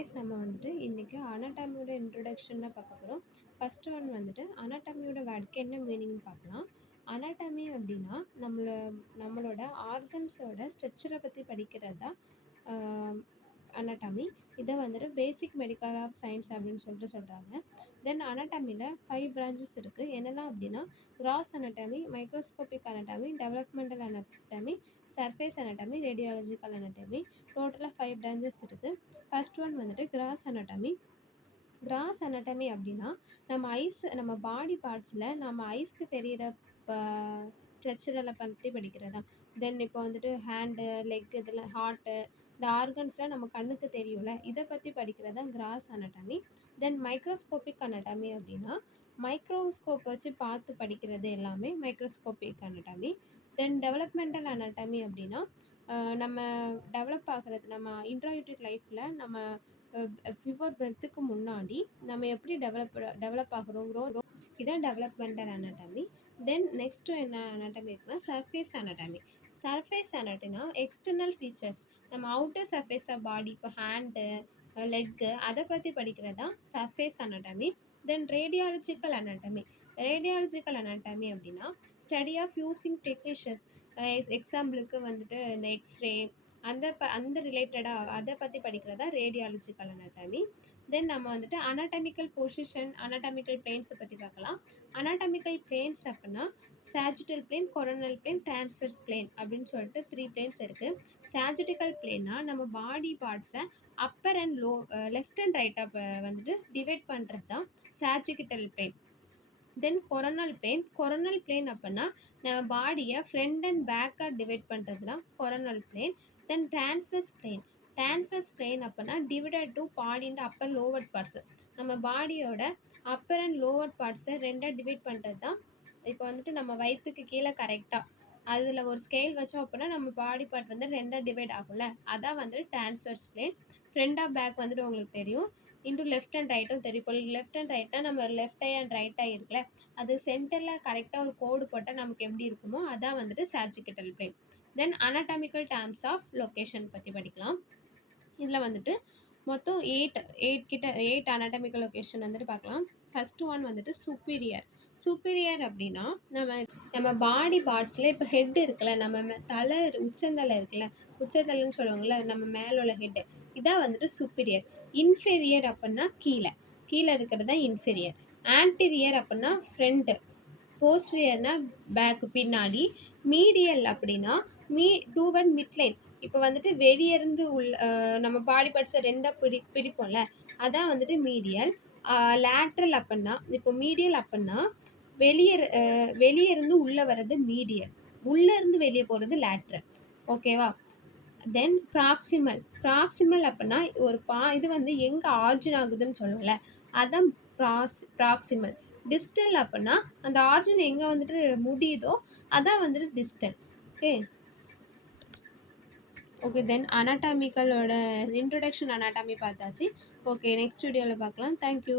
Guys நம்ம வந்துட்டு இன்றைக்கி அனாட்டமியோட இன்ட்ரொடக்ஷன் தான் பார்க்க போகிறோம். ஃபஸ்ட்டு ஒன் வந்துட்டு அனாட்டமியோட வேர்டுக்கு என்ன மீனிங்னு பார்க்கலாம். அனாட்டமி அப்படின்னா நம்மளோட ஆர்கன்ஸோட ஸ்ட்ரக்சரை பற்றி படிக்கிறது தான் அனாட்டமி. இதை வந்துட்டு பேசிக் மெடிக்கல் ஆஃப் சயின்ஸ் அப்படின்னு சொல்கிறாங்க. தென் அனாட்டமியில் 5 பிரான்ச்சஸ் இருக்குது. என்னெல்லாம் அப்படின்னா cross anatomy, microscopic anatomy, developmental anatomy, surface anatomy, radiological anatomy. டோட்டலாக 5 பிரான்ச்சஸ் இருக்குது. ஃபர்ஸ்ட் ஒன் வந்துட்டு கிராஸ் அனாட்டமி. கிராஸ் அனாட்டமி அப்படின்னா நம்ம பாடி பார்ட்ஸில் நம்ம ஐஸ்க்கு தெரிகிற ஸ்ட்ரக்சரில் பற்றி படிக்கிறதா. தென் இப்போ வந்துட்டு ஹேண்டு, லெக், இதில் ஹார்ட்டு, இந்த ஆர்கன்ஸ்லாம் நம்ம கண்ணுக்கு தெரியும்ல, இதை பற்றி படிக்கிறது தான் கிராஸ் அனாட்டமி. தென் மைக்ரோஸ்கோபிக் அனாட்டமி அப்படின்னா மைக்ரோஸ்கோப் வச்சு பார்த்து படிக்கிறது எல்லாமே மைக்ரோஸ்கோபிக் அனாட்டமி. தென் டெவலப்மெண்டல் அனாட்டமி அப்படின்னா நம்ம டெவலப் ஆகிறது, நம்ம இன்ட்ராயூட்டிக் லைஃப்பில் நம்ம பிஃபோர் பர்த்துக்கு முன்னாடி நம்ம எப்படி டெவலப் ஆகிறோம், இதான் டெவலப்மெண்டல் அனாட்டமி. தென் நெக்ஸ்ட்டு என்ன அனாட்டமி இருக்குன்னா சர்ஃபேஸ் அனாட்டமி. சர்ஃபேஸ் அனாட்டமினா எக்ஸ்டர்னல் ஃபீச்சர்ஸ், நம்ம அவுட்டர் சர்ஃபேஸ் ஆஃப் பாடி, இப்போ ஹேண்டு, லெக்கு, அதை பற்றி படிக்கிறது தான் surface anatomy. Then radiological anatomy. Radiological anatomy அப்படின்னா ஸ்டடி ஆஃப் யூசிங் டெக்னீஷியன்ஸ். எக்ஸாம்பிளுக்கு வந்துட்டு இந்த எக்ஸ்ரே, அந்த ரிலேட்டடாக அதை பற்றி படிக்கிறதா ரேடியாலஜிக்கல் அனாட்டமி. தென் நம்ம வந்துட்டு அனாட்டமிக்கல் பொசிஷன், அனாட்டமிக்கல் பிளேன்ஸை பற்றி பார்க்கலாம். அனாட்டமிக்கல் பிளேன்ஸ் அப்படின்னா sagittal plane, coronal plane, transverse plane அப்படின்னு சொல்லிட்டு 3 பிளேன்ஸ் இருக்குது. சாஜிட்டிக்கல் பிளேன்னா நம்ம பாடி பார்ட்ஸை அப்பர் அண்ட் லெஃப்ட் அண்ட் ரைட்டாக வந்துட்டு டிவைட் பண்ணுறது தான் sagittal plane. Then coronal plane அப்படின்னா நம்ம பாடியை ஃப்ரண்ட் அண்ட் பேக்காக டிவைட் பண்ணுறது தான் coronal plane. Then transverse plane அப்படின்னா divided to body and upper lower parts, நம்ம பாடியோட அப்பர் அண்ட் லோவர் பார்ட்ஸை ரெண்டாக டிவைட் பண்ணுறது தான். இப்போ வந்துட்டு நம்ம வயிற்றுக்கு கீழே கரெக்டாக அதில் ஒரு ஸ்கேல் வச்சோம் அப்படின்னா நம்ம பாடி பார்ட் வந்து ரெண்டாக டிவைட் ஆகும்ல, அதான் வந்துட்டு டிரான்ஸ்வர்ஸ் பிளேன். ஃப்ரண்டாக பேக் வந்துட்டு உங்களுக்கு தெரியும், இன்ட்டு லெஃப்ட் அண்ட் ரைட்டும் தெரியும். இப்போ லெஃப்ட் அண்ட் ரைட்னா நம்ம left I and right I இருக்குல்ல, அது சென்டரில் கரெக்டாக ஒரு கோடு போட்டால் நமக்கு எப்படி இருக்குமோ அதான் வந்துட்டு sagittal plane. Then anatomical terms of location பற்றி படிக்கலாம். இதில் வந்துட்டு மொத்தம் 8 அனாட்டமிக்கல் லொக்கேஷன் வந்துட்டு பார்க்கலாம். ஃபஸ்ட்டு ஒன் வந்துட்டு சுப்பீரியர் அப்படின்னா நம்ம பாடி பார்ட்ஸில் இப்போ ஹெட் இருக்குல்ல, நம்ம தலை உச்சந்தலை இருக்குல்ல, உச்சந்தலைன்னு சொல்லுவாங்கள்ல, நம்ம மேலே உள்ள ஹெட்டு, இதான் வந்துட்டு சுப்பீரியர். இன்ஃபீரியர் அப்படின்னா கீழே இருக்கிறது தான் இன்ஃபீரியர். ஆன்டீரியர் அப்படின்னா ஃப்ரண்ட்டு, போஸ்டீரியர்னா பேக்கு பின்னாடி, மீடியல் அப்படின்னா டுவர்ட் மிட்லைன். இப்போ வந்துட்டு வெளியேருந்து நம்ம பாடி பார்ட்ஸை ரெண்டாக பிடிப்போம்ல, அதான் வந்துட்டு மீடியல். லேட்ரல் அப்படின்னா, இப்போ மீடியல் அப்படின்னா வெளியே இருந்து உள்ளே வர்றது மீடியல், உள்ளேருந்து வெளியே போகிறது லேட்ரல். ஓகேவா? தென் ப்ராக்சிமல் அப்படின்னா ஒரு இது வந்து எங்கே ஆர்ஜின் ஆகுதுன்னு சொல்லுவோம்ல, அதான் ப்ராக்சிமல். டிஸ்டல் அப்படின்னா அந்த ஆர்ஜின் எங்கே வந்துட்டு முடியுதோ அதான் வந்துட்டு டிஸ்டல். ஓகே தென் அனாட்டாமிக்கலோட இன்ட்ரொடக்ஷன் அனாட்டாமி பார்த்தாச்சு. ஓகே, நெக்ஸ்ட் வீடியோவில் பார்க்கலாம். தேங்க்யூ.